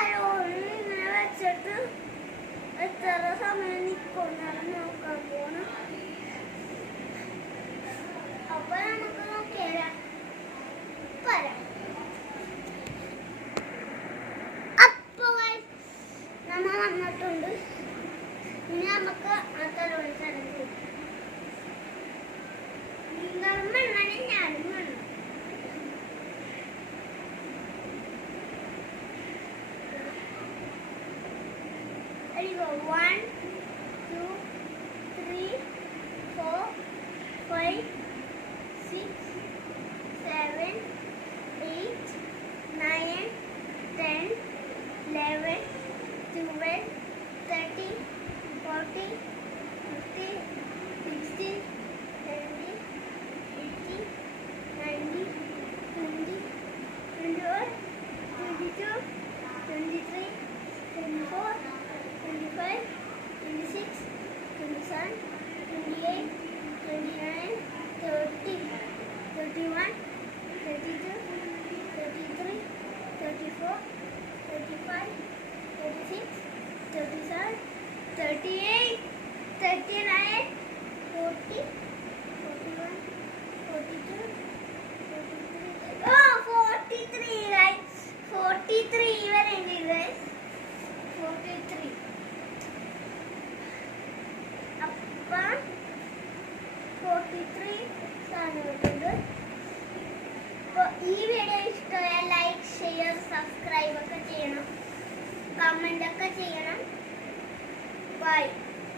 ഇങ്ങനെ വെച്ചിട്ട് എത്ര സമയം നിൽക്കും നോക്കാൻ പോണം. അപ്പൊ നമുക്ക് നോക്കിയാലോ. അപ്പൊ നമ്മ വന്നിട്ടുണ്ട്. ഇനി നമുക്ക് ആ തലോടി സ്ഥലത്ത് നിങ്ങളും മണ്ണാണ് ഞാനും മണ്ണും. There you go. 1, 2, 3, 4, 5, 6, 7, 8, 9, 10, 11, 12, 13, 14, 15, 16, 17, 18, 19, 20, 21, 22, 23, 24, 25, 26, 27, 28, 29, 30, 31, 32, 33, 34, 35, 36, 37, 38, 39, 40, 41, 42, 43. Oh, 43, guys. 43 even guys. 43. അപ്പം 43 സാധനങ്ങളുണ്ട്. അപ്പോൾ ഈ വീഡിയോ ഇഷ്ടമായ ലൈക്ക്, ഷെയർ, സബ്സ്ക്രൈബ് ഒക്കെ ചെയ്യണം, കമൻ്റ് ഒക്കെ ചെയ്യണം. ബൈ.